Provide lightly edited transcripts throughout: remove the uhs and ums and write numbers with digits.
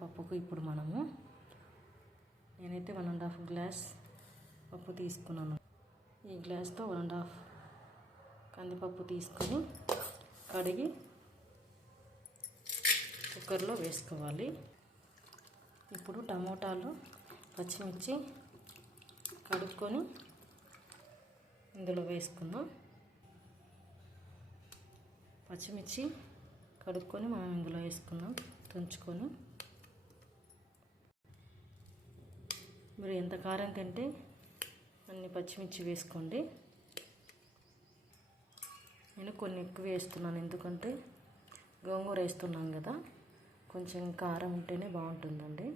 పప్పుకు ఇప్పుడు నేనైతే 1.5 గ్లాస్ పప్పు తీసుకున్నాను. ఈ గ్లాస్తో 1.5 కందిపప్పు తీసుకొని కడిగి కుక్కర్లో వేసుకోవాలి. ఇప్పుడు టమోటాలు, పచ్చిమిర్చి కడుక్కొని ఇందులో వేసుకుందాం. పచ్చిమిర్చి కడుక్కొని మనం ఇందులో వేసుకుందాం తుంచుకొని. మీరు ఎంత కారం కంటే అన్ని పచ్చిమిర్చి వేసుకోండి. నేను కొన్ని ఎక్కువ వేస్తున్నాను, ఎందుకంటే గోంగూర వేస్తున్నాం కదా, కొంచెం కారం ఉంటేనే బాగుంటుందండి.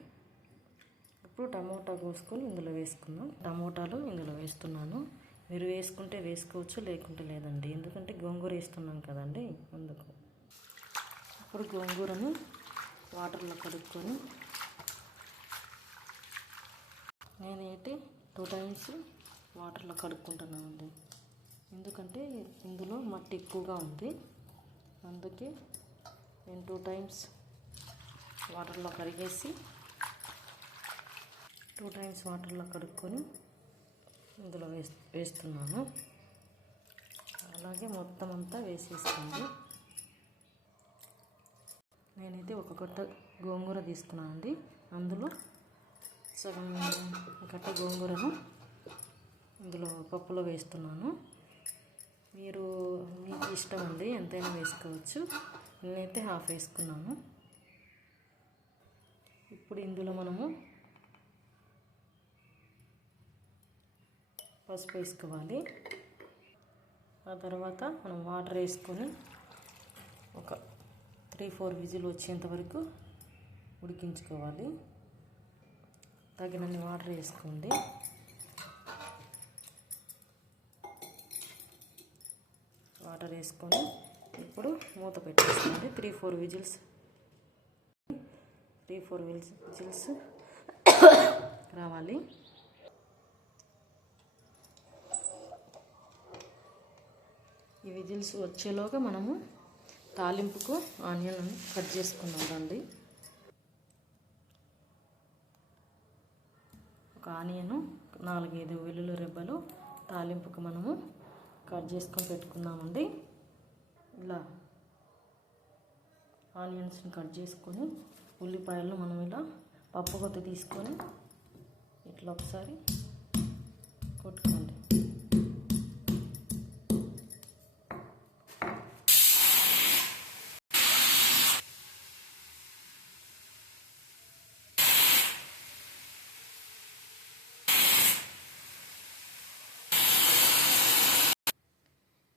ఇప్పుడు టమోటా కోసుకొని ఇందులో వేసుకుందాం. టమోటాలు ఇందులో వేస్తున్నాను. మీరు వేసుకుంటే వేసుకోవచ్చు, లేకుంటే లేదండి, ఎందుకంటే గోంగూర వేస్తున్నాం కదండి అందుకు. ఇప్పుడు గోంగూరను వాటర్లో కడుక్కొని నేనైతే 2 టైమ్స్ వాటర్లో కడుక్కుంటున్నానండి, ఎందుకంటే ఇందులో మట్టి ఎక్కువగా ఉంది. అందుకే నేను 2 టైమ్స్ వాటర్లో కడిగేసి 2 టైమ్స్ వాటర్లో కడుక్కొని ఇందులో వేస్తున్నాను. అలాగే మొత్తం అంతా వేసేసుకోండి. నేనైతే ఒక కట్ట గోంగూర తీసుకున్నానండి. అందులో సగం కట్ట గోంగూరను ఇందులో పప్పులో వేస్తున్నాను. మీకు ఇష్టం అండి, ఎంతైనా వేసుకోవచ్చు. నేనైతే హాఫ్ వేసుకున్నాను. ఇప్పుడు ఇందులో మనము పసుపు వేసుకోవాలి. ఆ తర్వాత మనం వాటర్ వేసుకొని ఒక 3-4 విజిల్ వచ్చేంత వరకు ఉడికించుకోవాలి. తగినన్ని వాటర్ వేసుకోండి. వాటర్ వేసుకొని ఇప్పుడు మూత పెట్టేసుకోండి. 3-4 విజిల్స్ రావాలి. ఈ విజిల్స్ వచ్చేలోగా మనము తాలింపుకు ఆనియన్ కట్ చేసుకున్నామండి. ఒక ఆనియను, 4-5 వెల్లుల్లి రెబ్బలు తాలింపుకు మనము కట్ చేసుకొని పెట్టుకుందామండి. ఇలా ఆనియన్స్ని కట్ చేసుకొని, ఉల్లిపాయలను మనం ఇలా పప్పు కొత్త తీసుకొని ఇట్లా ఒకసారి కొట్టుకోండి.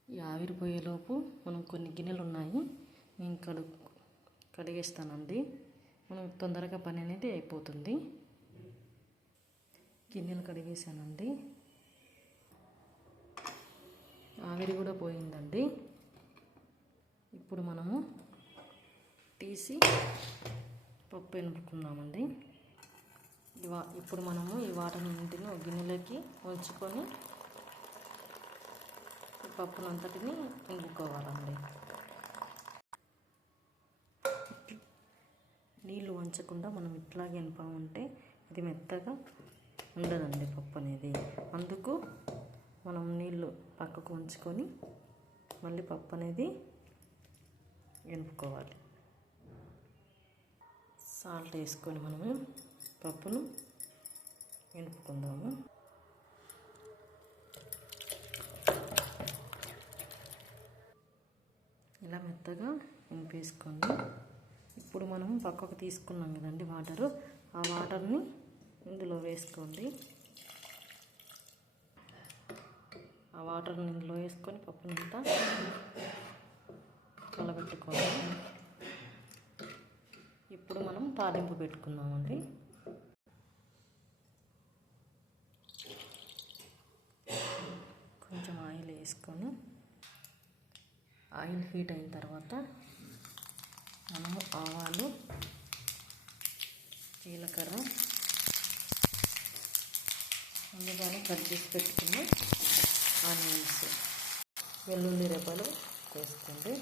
ఈ ఆవిరిపోయేలోపు మనం కొన్ని గిన్నెలు ఉన్నాయి, నేను కడిగేస్తానండి. మనం తొందరగా పని అనేది అయిపోతుంది. గిన్నెలు కడిగేసానండి. ఆవిరి కూడా పోయిందండి. ఇప్పుడు మనము తీసి పప్పు ఎనుపుకుందామండి. ఇప్పుడు మనము ఈ వాటర్ నీటిని ఒక గిన్నెలోకి ఉంచుకొని పప్పునంతటిని ఎనుపుకోవాలండి. నీళ్ళు వంచకుండా మనం ఇట్లాగే ఎనుపామంటే ఇది మెత్తగా ఉండదండి పప్పు అనేది. అందుకు మనం నీళ్ళు పక్కకు ఉంచుకొని మళ్ళీ పప్పు అనేది ఎనుపుకోవాలి. సాల్ట్ వేసుకొని మనము పప్పును ఎనుపుకుందాము. ఇలా మెత్తగా ఎనిపేసుకోండి. ఇప్పుడు మనం పక్కకు తీసుకున్నాం కదండి వాటరు, ఆ వాటర్ని ఇందులో వేసుకోండి. ఆ వాటర్ని ఇందులో వేసుకొని పప్పునంతా కలబెట్టుకోండి. ఇప్పుడు మనం తాలింపు పెట్టుకుందామండి. కొంచెం ఆయిల్ వేసుకొని, ఆయిల్ హీట్ అయిన తర్వాత మనము ఆవాలు, జీలకర్ర, ముందుగానే కట్ చేసి పెట్టుకున్న ఆనియన్స్, వెల్లుల్లి రెబ్బలు వేసుకోండి.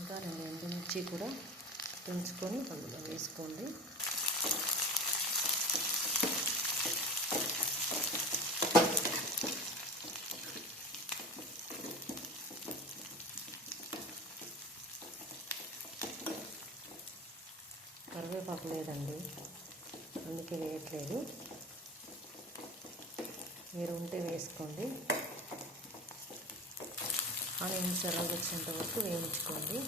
ఇంకా 2 ఎండుమిర్చి కూడా తుంచుకొని అందులో వేసుకోండి. కరివేపాకు లేదండి, అందుకే వేయట్లేదు. మీరు ఉంటే వేసుకోండి. ఆనియన్స్ ఎర్రగా వచ్చేంత వరకు వేయించుకోండి.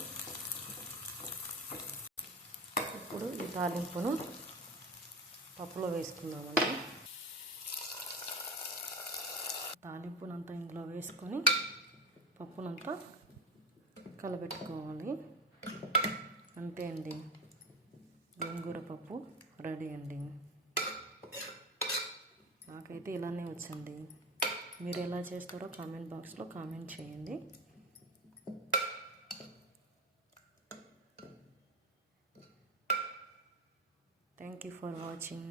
ఇప్పుడు ఈ తాలింపును పప్పులో వేసుకుందామండి. తాలింపునంతా ఇందులో వేసుకొని పప్పునంతా కలబెట్టుకోవాలి. అంతే అండి, గోంగూర పప్పు రెడీ అండి. నాకైతే ఇలానే వచ్చండి. మీరు ఎలా చేస్తారో కామెంట్ బాక్స్లో కామెంట్ చేయండి. Thank you for watching.